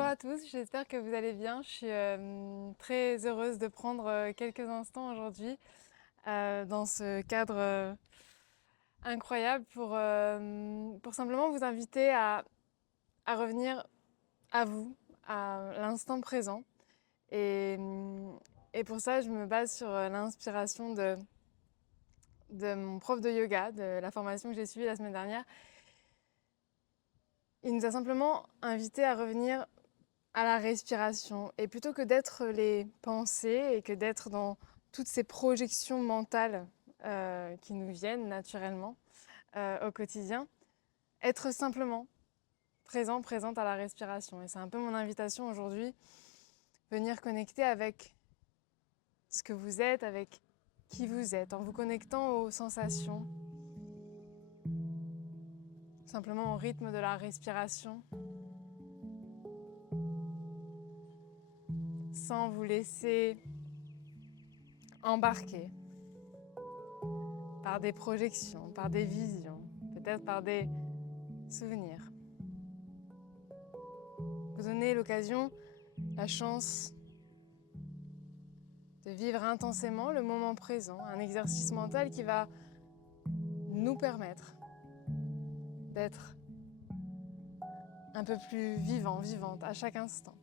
Bonjour à tous, j'espère que vous allez bien. Je suis très heureuse de prendre quelques instants aujourd'hui dans ce cadre incroyable pour simplement vous inviter à revenir à vous, à l'instant présent. Et, euh, et pour ça, je me base sur l'inspiration de mon prof de yoga, de la formation que j'ai suivie la semaine dernière. Il nous a simplement invité à revenir à la respiration. Et plutôt que d'être les pensées et que d'être dans toutes ces projections mentales qui nous viennent naturellement au quotidien, être simplement présent, présente à la respiration. Et c'est un peu mon invitation aujourd'hui, venir connecter avec ce que vous êtes, avec qui vous êtes, en vous connectant aux sensations, simplement au rythme de la respiration, sans vous laisser embarquer par des projections, par des visions, peut-être par des souvenirs. Vous donnez l'occasion, la chance de vivre intensément le moment présent, un exercice mental qui va nous permettre d'être un peu plus vivant, vivante à chaque instant.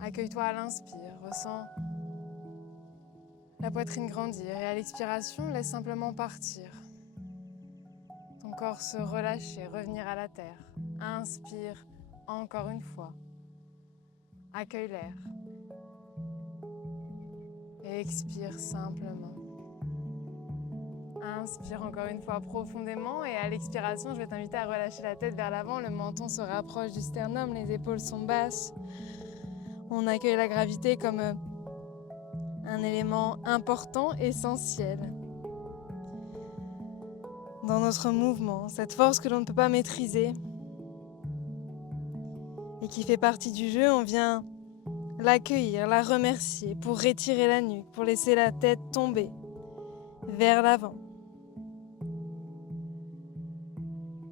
Accueille-toi à l'inspire, ressens la poitrine grandir et à l'expiration, laisse simplement partir. Ton corps se relâcher, revenir à la terre. Inspire encore une fois. Accueille l'air. Et expire simplement. Inspire encore une fois profondément et à l'expiration, je vais t'inviter à relâcher la tête vers l'avant. Le menton se rapproche du sternum, les épaules sont basses. On accueille la gravité comme un élément important, essentiel dans notre mouvement. Cette force que l'on ne peut pas maîtriser et qui fait partie du jeu, on vient l'accueillir, la remercier pour retirer la nuque, pour laisser la tête tomber vers l'avant.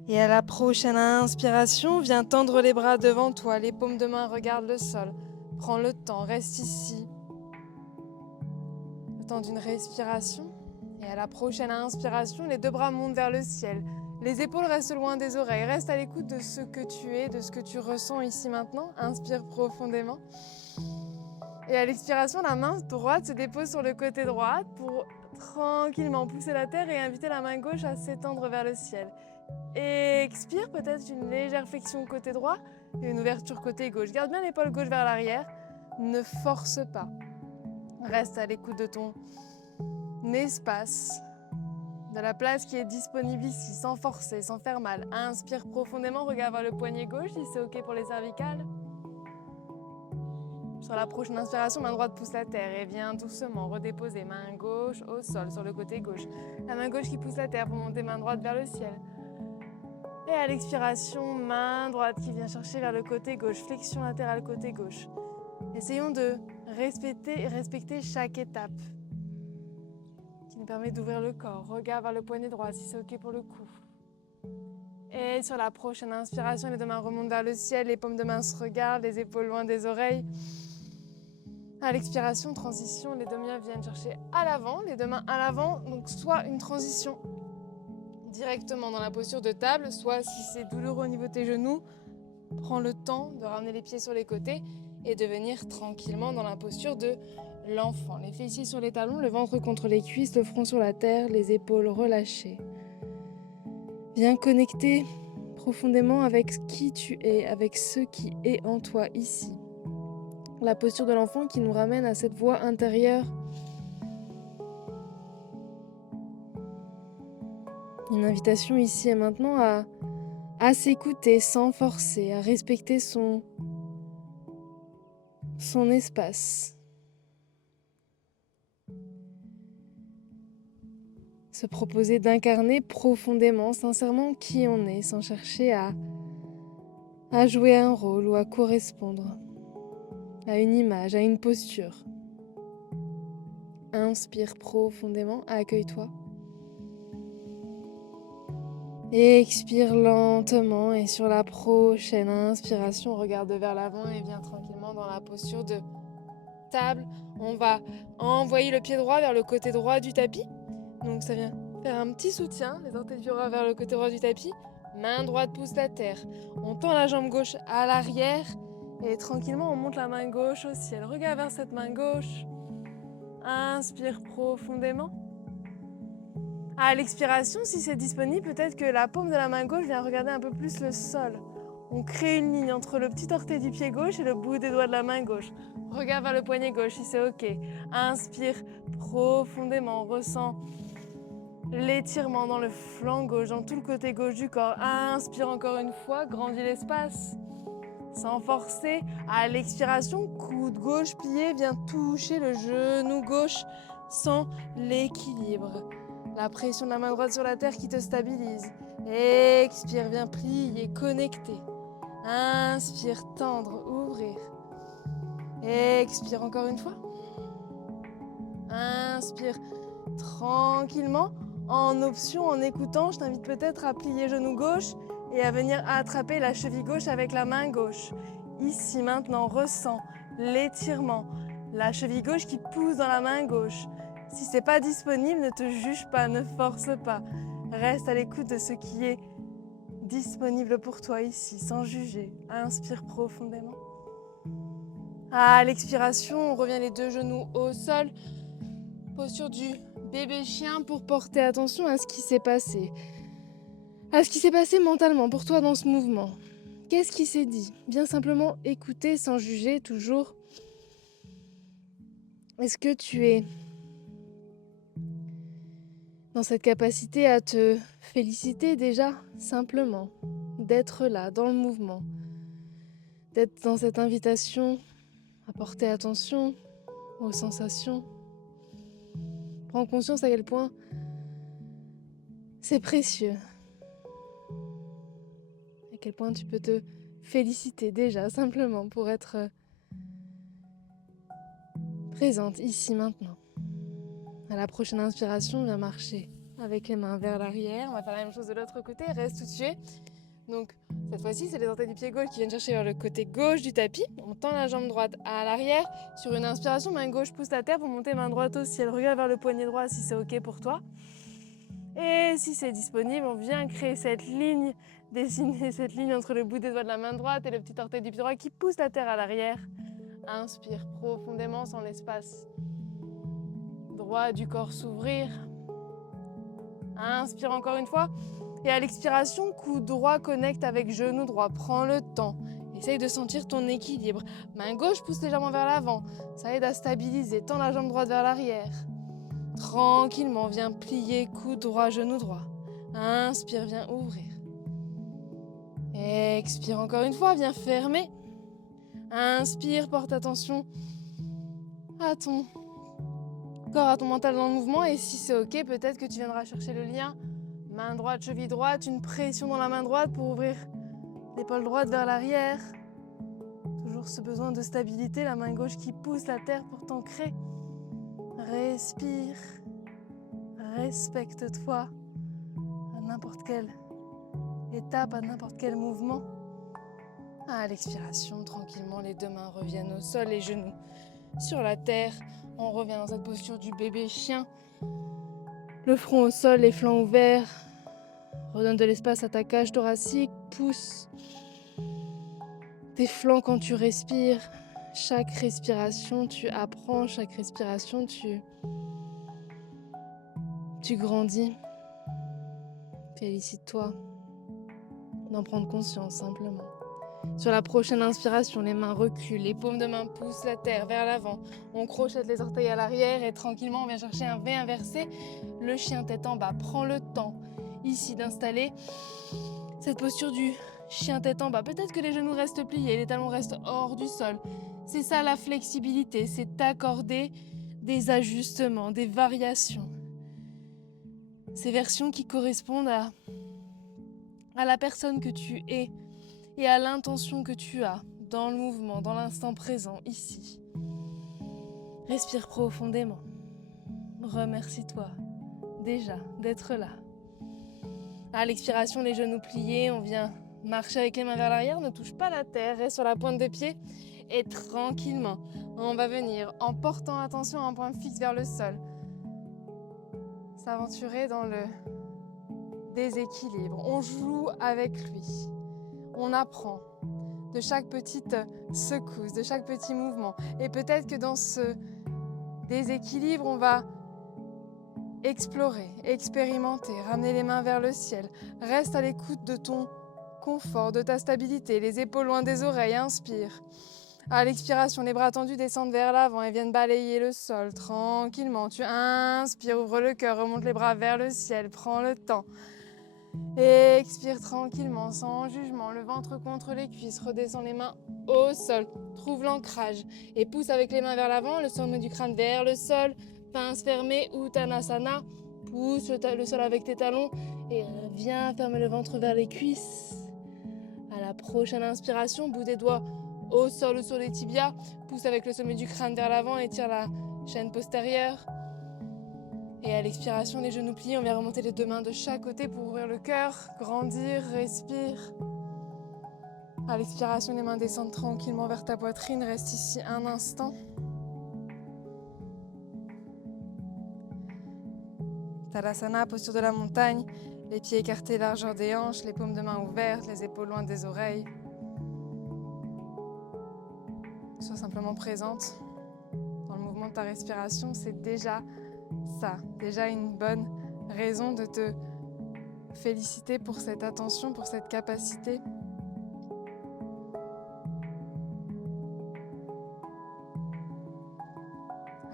Et à la prochaine inspiration, viens tendre les bras devant toi, les paumes de main regardent le sol. Prends le temps, reste ici. Le temps d'une respiration. Et à la prochaine inspiration, les deux bras montent vers le ciel. Les épaules restent loin des oreilles. Reste à l'écoute de ce que tu es, de ce que tu ressens ici maintenant. Inspire profondément. Et à l'expiration, la main droite se dépose sur le côté droit pour tranquillement pousser la terre et inviter la main gauche à s'étendre vers le ciel. Expire, peut-être une légère flexion côté droit et une ouverture côté gauche. Garde bien l'épaule gauche vers l'arrière. Ne force pas. Reste à l'écoute de ton espace, de la place qui est disponible ici, sans forcer, sans faire mal. Inspire profondément, regarde vers le poignet gauche si c'est OK pour les cervicales. Sur la prochaine inspiration, main droite pousse la terre et viens doucement redéposer main gauche au sol sur le côté gauche. La main gauche qui pousse la terre pour monter main droite vers le ciel. Et à l'expiration, main droite qui vient chercher vers le côté gauche, flexion latérale côté gauche. Essayons de respecter chaque étape qui nous permet d'ouvrir le corps. Regard vers le poignet droit si c'est OK pour le cou. Et sur la prochaine inspiration, les deux mains remontent vers le ciel, les paumes de main se regardent, les épaules loin des oreilles. À l'expiration, transition, les deux mains viennent chercher à l'avant, les deux mains à l'avant, donc soit une transition directement dans la posture de table, soit si c'est douloureux au niveau de tes genoux, prends le temps de ramener les pieds sur les côtés et de venir tranquillement dans la posture de l'enfant. Les fessiers sur les talons, le ventre contre les cuisses, le front sur la terre, les épaules relâchées. Viens connecter profondément avec qui tu es, avec ce qui est en toi ici. La posture de l'enfant qui nous ramène à cette voix intérieure. Une invitation ici et maintenant à s'écouter sans forcer, à respecter son espace. Se proposer d'incarner profondément, sincèrement qui on est, sans chercher à jouer un rôle ou à correspondre à une image, à une posture. Inspire profondément, accueille-toi. Expire lentement et sur la prochaine inspiration, regarde vers l'avant et viens tranquillement dans la posture de table. On va envoyer le pied droit vers le côté droit du tapis. Donc ça vient faire un petit soutien, les orteils du pied droit vers le côté droit du tapis. Main droite pousse la terre. On tend la jambe gauche à l'arrière et tranquillement on monte la main gauche au ciel. Regarde vers cette main gauche. Inspire profondément. À l'expiration, si c'est disponible, peut-être que la paume de la main gauche vient regarder un peu plus le sol. On crée une ligne entre le petit orteil du pied gauche et le bout des doigts de la main gauche. Regarde vers le poignet gauche si c'est OK. Inspire profondément. Ressens l'étirement dans le flanc gauche, dans tout le côté gauche du corps. Inspire encore une fois. Grandis l'espace. Sans forcer. À l'expiration, coude gauche plié vient toucher le genou gauche sans l'équilibre. La pression de la main droite sur la terre qui te stabilise. Expire, viens plier, connecter. Inspire, tendre, ouvrir. Expire encore une fois. Inspire tranquillement. En option, en écoutant, je t'invite peut-être à plier genou gauche et à venir attraper la cheville gauche avec la main gauche. Ici, maintenant, ressens l'étirement. La cheville gauche qui pousse dans la main gauche. Si ce n'est pas disponible, ne te juge pas, ne force pas. Reste à l'écoute de ce qui est disponible pour toi ici, sans juger. Inspire profondément. À l'expiration, on revient les deux genoux au sol. Posture du bébé chien pour porter attention à ce qui s'est passé. À ce qui s'est passé mentalement pour toi dans ce mouvement. Qu'est-ce qui s'est dit? Bien simplement écouter sans juger toujours. Est-ce que tu es dans cette capacité à te féliciter déjà simplement, d'être là, dans le mouvement, d'être dans cette invitation à porter attention aux sensations. Prends conscience à quel point c'est précieux, à quel point tu peux te féliciter déjà simplement pour être présente ici maintenant. À la prochaine inspiration, viens marcher avec les mains vers l'arrière. On va faire la même chose de l'autre côté, reste où tu es. Donc cette fois-ci, c'est les orteils du pied gauche qui viennent chercher vers le côté gauche du tapis. On tend la jambe droite à l'arrière. Sur une inspiration, main gauche pousse la terre pour monter main droite au ciel. Regarde vers le poignet droit si c'est OK pour toi. Et si c'est disponible, on vient créer cette ligne, dessiner cette ligne entre le bout des doigts de la main droite et le petit orteil du pied droit qui pousse la terre à l'arrière. Inspire profondément sans l'espace droit du corps s'ouvrir. Inspire encore une fois. Et à l'expiration, cou droit connecte avec genou droit. Prends le temps. Essaye de sentir ton équilibre. Main gauche pousse légèrement vers l'avant. Ça aide à stabiliser. Tends la jambe droite vers l'arrière. Tranquillement, viens plier cou droit, genou droit. Inspire, viens ouvrir. Expire encore une fois, viens fermer. Inspire, porte attention à ton corps, à ton mental dans le mouvement. Et si c'est OK, peut-être que tu viendras chercher le lien. Main droite, cheville droite, une pression dans la main droite pour ouvrir l'épaule droite vers l'arrière. Toujours ce besoin de stabilité, la main gauche qui pousse la terre pour t'ancrer. Respire. Respecte-toi à n'importe quelle étape, à n'importe quel mouvement. À l'expiration, tranquillement, les deux mains reviennent au sol, les genoux sur la terre. On revient dans cette posture du bébé chien. Le front au sol, les flancs ouverts. Redonne de l'espace à ta cage thoracique. Pousse tes flancs quand tu respires. Chaque respiration, tu apprends. Chaque respiration, tu grandis. Félicite-toi d'en prendre conscience simplement. Sur la prochaine inspiration, les mains reculent, les paumes de main poussent la terre vers l'avant. On crochette les orteils à l'arrière et tranquillement on vient chercher un V inversé. Le chien tête en bas. Prends le temps ici d'installer cette posture du chien tête en bas. Peut-être que les genoux restent pliés, les talons restent hors du sol. C'est ça la flexibilité, c'est t'accorder des ajustements, des variations. Ces versions qui correspondent à la personne que tu es et à l'intention que tu as dans le mouvement, dans l'instant présent, ici. Respire profondément. Remercie-toi déjà d'être là. À l'expiration, les genoux pliés, on vient marcher avec les mains vers l'arrière, ne touche pas la terre, reste sur la pointe des pieds et tranquillement, on va venir en portant attention à un point fixe vers le sol. S'aventurer dans le déséquilibre. On joue avec lui. On apprend de chaque petite secousse, de chaque petit mouvement. Et peut-être que dans ce déséquilibre, on va explorer, expérimenter, ramener les mains vers le ciel. Reste à l'écoute de ton confort, de ta stabilité. Les épaules loin des oreilles, inspire. À l'expiration, les bras tendus descendent vers l'avant et viennent balayer le sol tranquillement. Tu inspires, ouvre le cœur, remonte les bras vers le ciel, prends le temps. Expire tranquillement, sans jugement, le ventre contre les cuisses, redescends les mains au sol, trouve l'ancrage et pousse avec les mains vers l'avant, le sommet du crâne vers le sol, pince fermée, Uttanasana, pousse le sol avec tes talons et viens fermer le ventre vers les cuisses. À la prochaine inspiration, bout des doigts au sol ou sur les tibias, pousse avec le sommet du crâne vers l'avant et tire la chaîne postérieure. Et à l'expiration, les genoux pliés, on vient remonter les deux mains de chaque côté pour ouvrir le cœur, grandir, respire. À l'expiration, les mains descendent tranquillement vers ta poitrine, reste ici un instant. Tadasana, posture de la montagne, les pieds écartés, largeur des hanches, les paumes de main ouvertes, les épaules loin des oreilles. Sois simplement présente dans le mouvement de ta respiration, c'est déjà ça, déjà une bonne raison de te féliciter pour cette attention, pour cette capacité.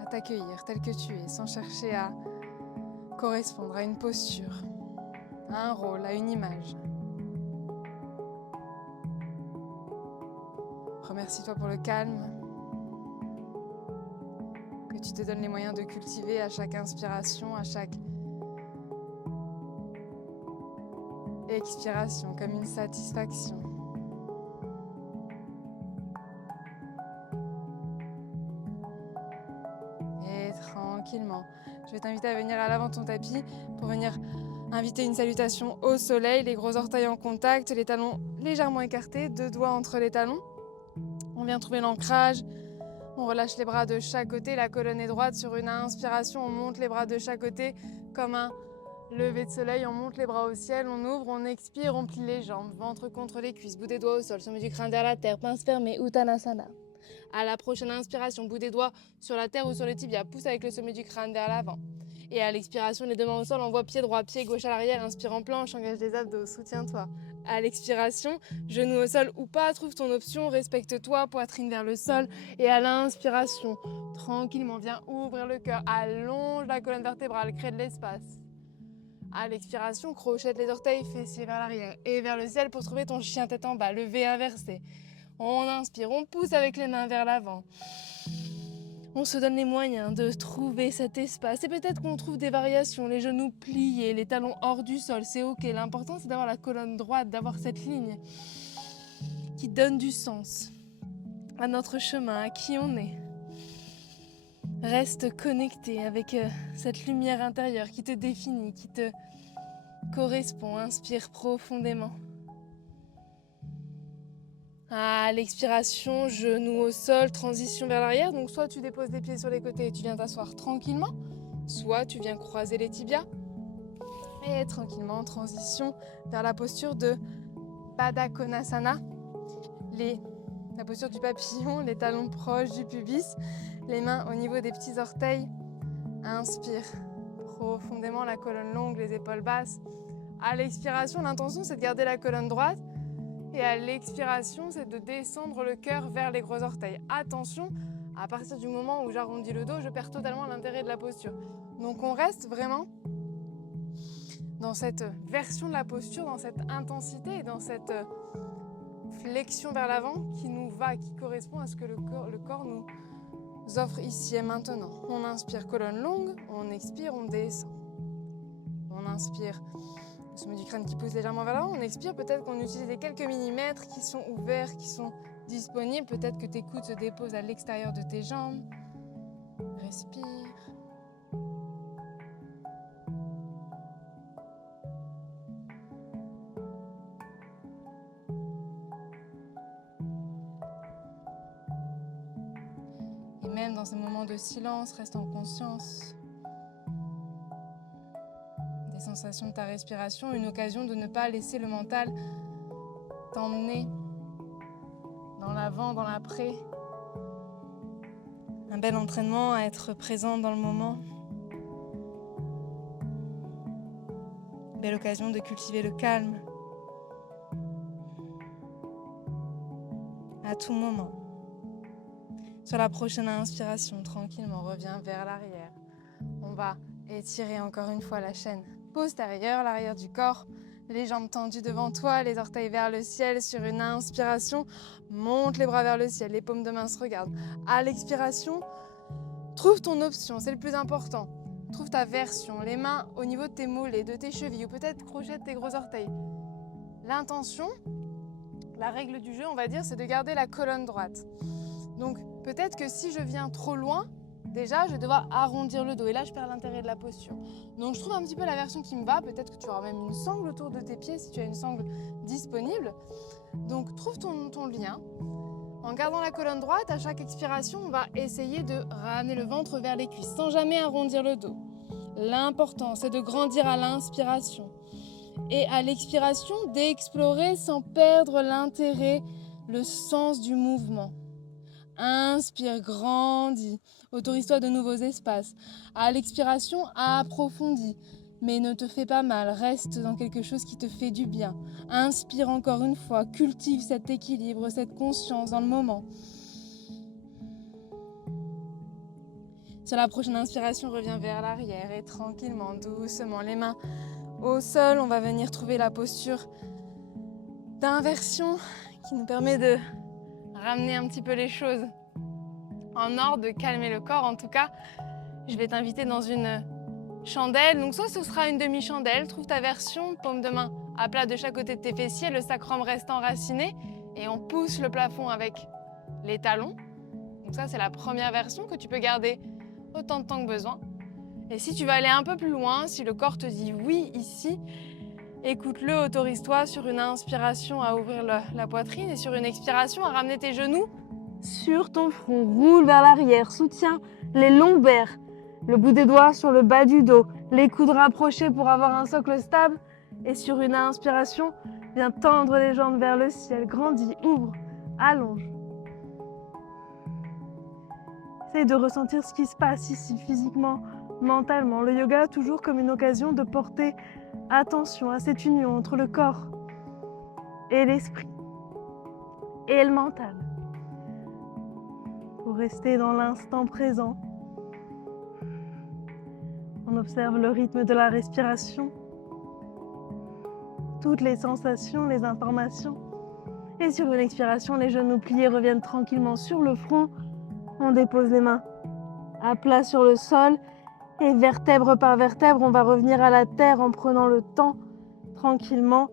À t'accueillir tel que tu es, sans chercher à correspondre à une posture, à un rôle, à une image. Remercie-toi pour le calme que tu te donnes les moyens de cultiver à chaque inspiration, à chaque expiration, comme une satisfaction. Et tranquillement, je vais t'inviter à venir à l'avant de ton tapis pour venir inviter une salutation au soleil, les gros orteils en contact, les talons légèrement écartés, deux doigts entre les talons. On vient trouver l'ancrage, on relâche les bras de chaque côté, la colonne est droite. Sur une inspiration, on monte les bras de chaque côté comme un lever de soleil, on monte les bras au ciel, on ouvre, on expire, on plie les jambes, ventre contre les cuisses, bout des doigts au sol, sommet du crâne vers la terre, pince fermée, Uttanasana. À la prochaine inspiration, bout des doigts sur la terre ou sur les tibias, pousse avec le sommet du crâne vers l'avant. Et à l'expiration, les deux mains au sol, envoie pied droit, pied gauche à l'arrière, inspire en planche, engage les abdos, soutiens-toi. À l'expiration, genoux au sol ou pas, trouve ton option, respecte-toi, poitrine vers le sol. Et à l'inspiration, tranquillement, viens ouvrir le cœur, allonge la colonne vertébrale, crée de l'espace. À l'expiration, crochette les orteils, fessiers vers l'arrière et vers le ciel pour trouver ton chien tête en bas, levé inversé. On inspire, on pousse avec les mains vers l'avant. On se donne les moyens de trouver cet espace. Et peut-être qu'on trouve des variations, les genoux pliés, les talons hors du sol, c'est ok. L'important, c'est d'avoir la colonne droite, d'avoir cette ligne qui donne du sens à notre chemin, à qui on est. Reste connecté avec cette lumière intérieure qui te définit, qui te correspond. Inspire profondément. À l'expiration, genoux au sol, transition vers l'arrière. Donc soit tu déposes les pieds sur les côtés et tu viens t'asseoir tranquillement, soit tu viens croiser les tibias. Et tranquillement, transition vers la posture de Baddha Konasana. La posture du papillon, les talons proches du pubis, les mains au niveau des petits orteils. Inspire profondément, la colonne longue, les épaules basses. À l'expiration, l'intention c'est de garder la colonne droite. Et à l'expiration, c'est de descendre le cœur vers les gros orteils. Attention, à partir du moment où j'arrondis le dos, je perds totalement l'intérêt de la posture. Donc on reste vraiment dans cette version de la posture, dans cette intensité et dans cette flexion vers l'avant qui nous va, qui correspond à ce que le corps nous offre ici et maintenant. On inspire, colonne longue, on expire, on descend. On inspire. Le sommet du crâne qui pousse légèrement vers l'avant, on expire, peut-être qu'on utilise les quelques millimètres qui sont ouverts, qui sont disponibles, peut-être que tes coudes se déposent à l'extérieur de tes jambes. Respire. même dans ces moments de silence, reste en conscience des sensations de ta respiration, une occasion de ne pas laisser le mental t'emmener dans l'avant, dans l'après. Un bel entraînement à être présent dans le moment. Belle occasion de cultiver le calme à tout moment. Sur la prochaine inspiration, tranquillement, reviens vers l'arrière. On va étirer encore une fois la chaîne postérieure, l'arrière du corps, les jambes tendues devant toi, les orteils vers le ciel. Sur une inspiration, monte les bras vers le ciel, les paumes de main se regardent. À l'expiration, trouve ton option, c'est le plus important. Trouve ta version, les mains au niveau de tes mollets, de tes chevilles ou peut-être crochette tes gros orteils. L'intention, la règle du jeu, on va dire, c'est de garder la colonne droite. Donc peut-être que si je viens trop loin, déjà je vais devoir arrondir le dos et là je perds l'intérêt de la posture. Donc je trouve un petit peu la version qui me va, peut-être que tu auras même une sangle autour de tes pieds si tu as une sangle disponible. Donc trouve ton lien. En gardant la colonne droite, à chaque expiration, on va essayer de ramener le ventre vers les cuisses sans jamais arrondir le dos. L'important, c'est de grandir à l'inspiration. Et à l'expiration, d'explorer sans perdre l'intérêt, le sens du mouvement. Inspire, grandis, autorise-toi de nouveaux espaces. À l'expiration, approfondis, mais ne te fais pas mal, reste dans quelque chose qui te fait du bien. Inspire encore une fois, cultive cet équilibre, cette conscience dans le moment. Sur la prochaine inspiration, reviens vers l'arrière et tranquillement, doucement, les mains au sol, on va venir trouver la posture d'inversion qui nous permet de ramener un petit peu les choses en ordre, de calmer le corps. En tout cas, je vais t'inviter dans une chandelle. Donc soit ce sera une demi-chandelle, trouve ta version, paume de main à plat de chaque côté de tes fessiers, le sacrum reste enraciné et on pousse le plafond avec les talons. Donc ça, c'est la première version que tu peux garder autant de temps que besoin. Et si tu veux aller un peu plus loin, si le corps te dit oui ici, écoute-le, autorise-toi sur une inspiration à ouvrir la poitrine et sur une expiration à ramener tes genoux sur ton front. Roule vers l'arrière, soutiens les lombaires, le bout des doigts sur le bas du dos, les coudes rapprochés pour avoir un socle stable. Et sur une inspiration, viens tendre les jambes vers le ciel, grandis, ouvre, allonge. Essaye de ressentir ce qui se passe ici, physiquement, mentalement. Le yoga, toujours comme une occasion de porter attention à cette union entre le corps et l'esprit et le mental. Pour rester dans l'instant présent, on observe le rythme de la respiration, toutes les sensations, les informations. Et sur une expiration, les genoux pliés reviennent tranquillement sur le front. On dépose les mains à plat sur le sol et vertèbre par vertèbre, on va revenir à la terre en prenant le temps tranquillement.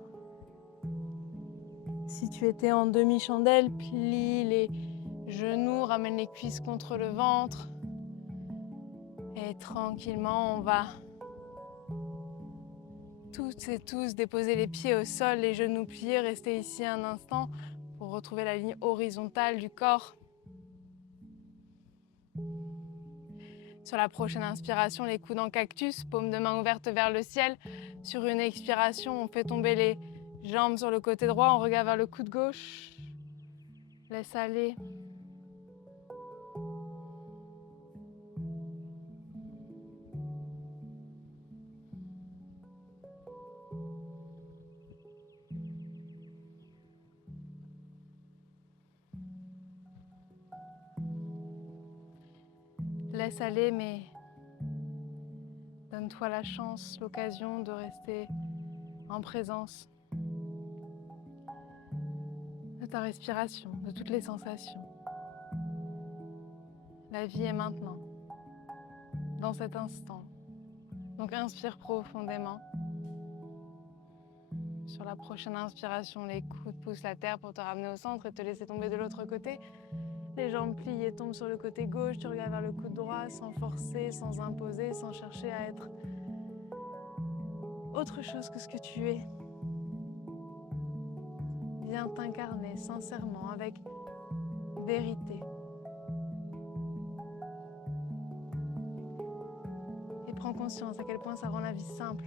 Si tu étais en demi-chandelle, plie les genoux, ramène les cuisses contre le ventre. Et tranquillement, on va toutes et tous déposer les pieds au sol, les genoux pliés, rester ici un instant pour retrouver la ligne horizontale du corps. Sur la prochaine inspiration, les coudes en cactus, paume de main ouverte vers le ciel. Sur une expiration, on fait tomber les jambes sur le côté droit, on regarde vers le coude gauche. Laisse aller. Laisse aller, mais donne-toi la chance, l'occasion de rester en présence de ta respiration, de toutes les sensations. La vie est maintenant, dans cet instant. Donc inspire profondément. Sur la prochaine inspiration, les coudes poussent la terre pour te ramener au centre et te laisser tomber de l'autre côté. Les jambes pliées tombent sur le côté gauche, tu regardes vers le coude droit sans forcer, sans imposer, sans chercher à être autre chose que ce que tu es. Viens t'incarner sincèrement avec vérité. conscience à quel point ça rend la vie simple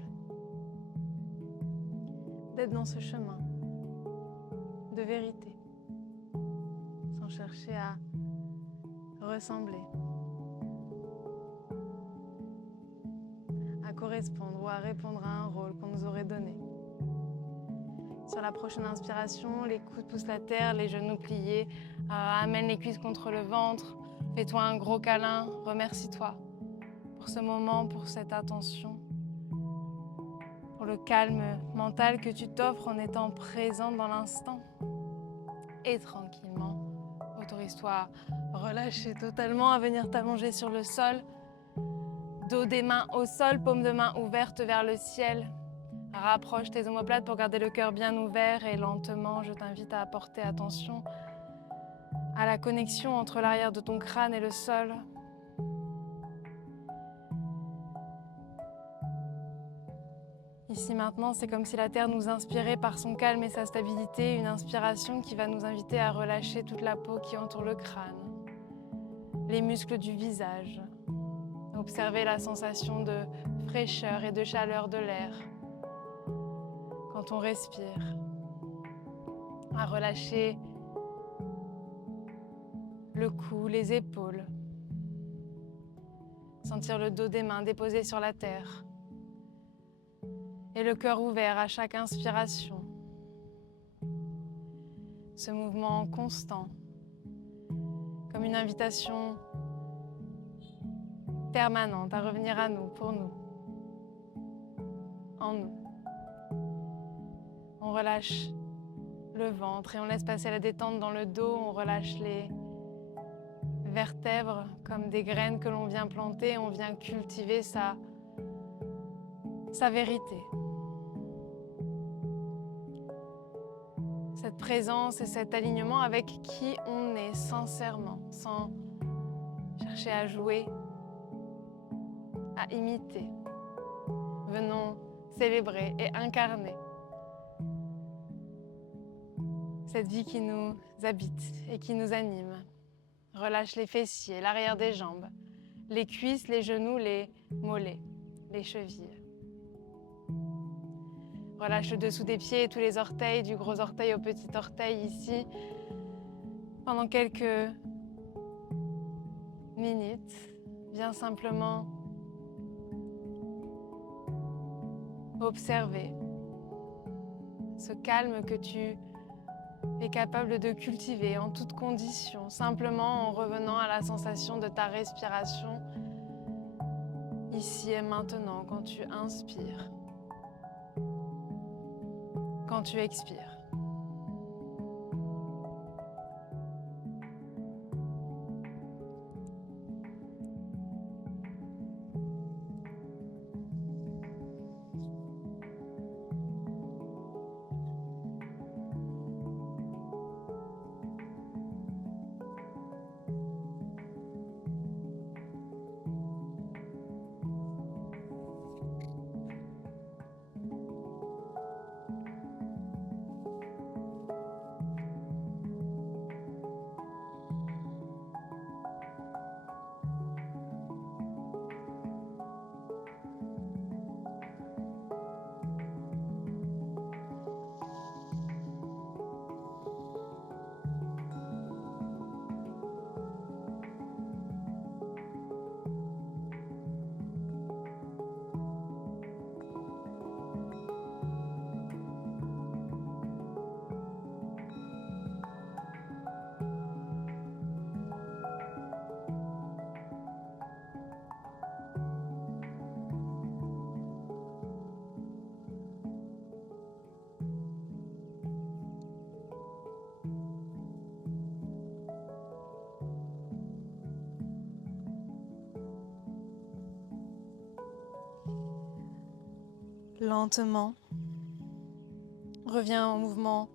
d'être dans ce chemin de vérité, sans chercher à ressembler, à correspondre ou à répondre à un rôle qu'on nous aurait donné. Sur la prochaine inspiration, les coudes poussent la terre, les genoux pliés, amène les cuisses contre le ventre, fais-toi un gros câlin, remercie-toi pour ce moment, pour cette attention, pour le calme mental que tu t'offres en étant présent dans l'instant. Et tranquillement, autorise-toi à relâcher totalement, à venir t'allonger sur le sol, dos des mains au sol, paumes de main ouvertes vers le ciel. Rapproche tes omoplates pour garder le cœur bien ouvert et lentement, je t'invite à apporter attention à la connexion entre l'arrière de ton crâne et le sol. Ici maintenant, c'est comme si la terre nous inspirait par son calme et sa stabilité, une inspiration qui va nous inviter à relâcher toute la peau qui entoure le crâne, les muscles du visage, observer la sensation de fraîcheur et de chaleur de l'air quand on respire, à relâcher le cou, les épaules, sentir le dos des mains déposés sur la terre et le cœur ouvert à chaque inspiration. Ce mouvement constant, comme une invitation permanente à revenir à nous, pour nous, en nous. On relâche le ventre et on laisse passer la détente dans le dos, on relâche les vertèbres comme des graines que l'on vient planter, on vient cultiver sa vérité. Cette présence et cet alignement avec qui on est sincèrement, sans chercher à jouer, à imiter. Venons célébrer et incarner cette vie qui nous habite et qui nous anime. Relâche les fessiers, l'arrière des jambes, les cuisses, les genoux, les mollets, les chevilles. Relâche le dessous des pieds et tous les orteils, du gros orteil au petit orteil ici, pendant quelques minutes. Viens simplement observer ce calme que tu es capable de cultiver en toutes conditions, simplement en revenant à la sensation de ta respiration ici et maintenant, quand tu inspires, quand tu expires. Lentement, reviens au mouvement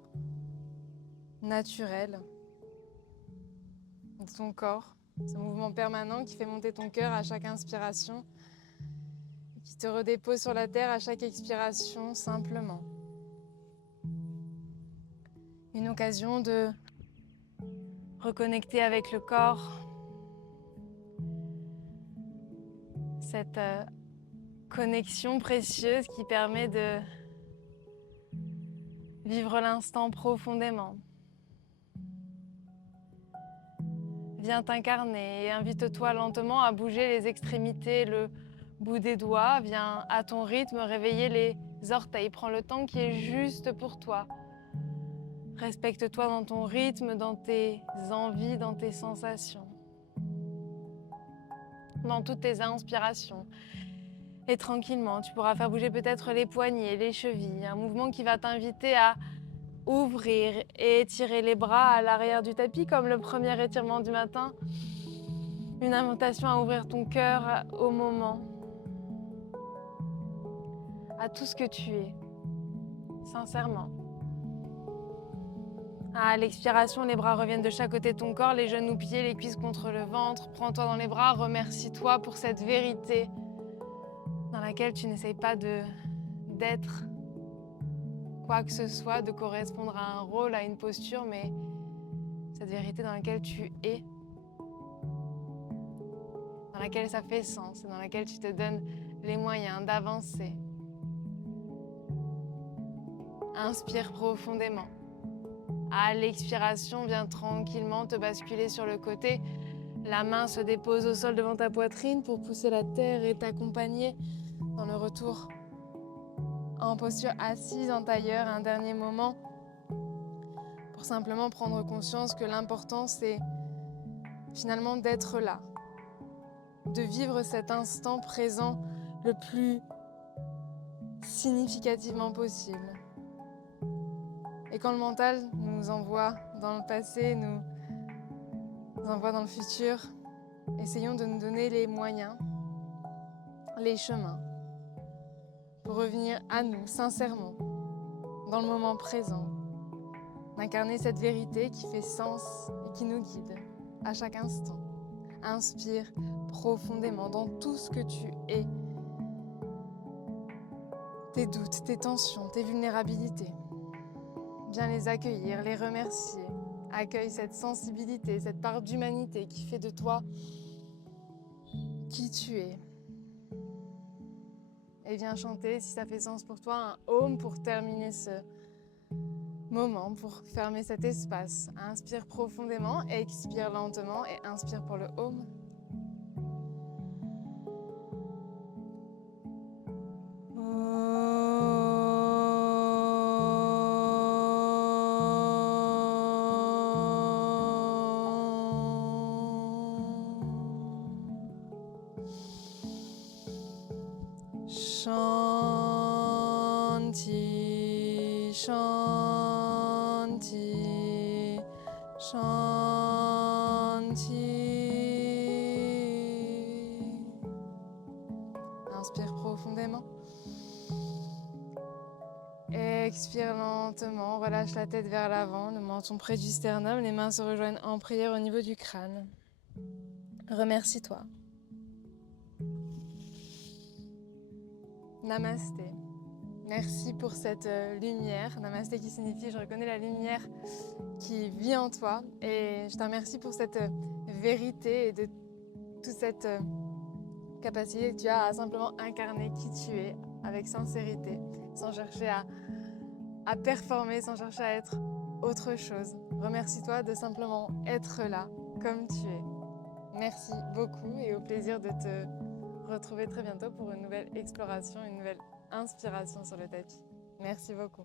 naturel de ton corps, ce mouvement permanent qui fait monter ton cœur à chaque inspiration, qui te redépose sur la terre à chaque expiration simplement. Une occasion de reconnecter avec le corps, cette connexion précieuse qui permet de vivre l'instant profondément. Viens t'incarner et invite-toi lentement à bouger les extrémités, le bout des doigts. Viens à ton rythme réveiller les orteils. Prends le temps qui est juste pour toi. Respecte-toi dans ton rythme, dans tes envies, dans tes sensations, dans toutes tes inspirations. Et tranquillement, tu pourras faire bouger peut-être les poignets, les chevilles, un mouvement qui va t'inviter à ouvrir et étirer les bras à l'arrière du tapis comme le premier étirement du matin. Une invitation à ouvrir ton cœur au moment, à tout ce que tu es, sincèrement. À l'expiration, les bras reviennent de chaque côté de ton corps, les genoux pliés, les cuisses contre le ventre. Prends-toi dans les bras, remercie-toi pour cette vérité dans laquelle tu n'essayes pas d'être quoi que ce soit, de correspondre à un rôle, à une posture, mais cette vérité dans laquelle tu es, dans laquelle ça fait sens, dans laquelle tu te donnes les moyens d'avancer. Inspire profondément. À l'expiration, viens tranquillement te basculer sur le côté. La main se dépose au sol devant ta poitrine pour pousser la terre et t'accompagner dans le retour en posture assise en tailleur. Un dernier moment pour simplement prendre conscience que l'important c'est finalement d'être là, de vivre cet instant présent le plus significativement possible. Et quand le mental nous envoie dans le passé, nous envoie dans le futur, essayons de nous donner les moyens, les chemins, pour revenir à nous, sincèrement, dans le moment présent, d'incarner cette vérité qui fait sens et qui nous guide à chaque instant. Inspire profondément dans tout ce que tu es, tes doutes, tes tensions, tes vulnérabilités. Viens les accueillir, les remercier. Accueille cette sensibilité, cette part d'humanité qui fait de toi qui tu es. Et viens chanter, si ça fait sens pour toi, un home pour terminer ce moment, pour fermer cet espace. Inspire profondément, expire lentement et inspire pour le home. Shanti, Shanti, Shanti. Inspire profondément. Expire lentement, relâche la tête vers l'avant, le menton près du sternum, les mains se rejoignent en prière au niveau du crâne. Remercie-toi. Namasté. Merci pour cette lumière. Namasté qui signifie je reconnais la lumière qui vit en toi. Et je te remercie pour cette vérité et de toute cette capacité que tu as à simplement incarner qui tu es avec sincérité, sans chercher à performer, sans chercher à être autre chose. Remercie-toi de simplement être là comme tu es. Merci beaucoup et au plaisir de te retrouver très bientôt pour une nouvelle exploration, une nouvelle inspiration sur le tapis. Merci beaucoup.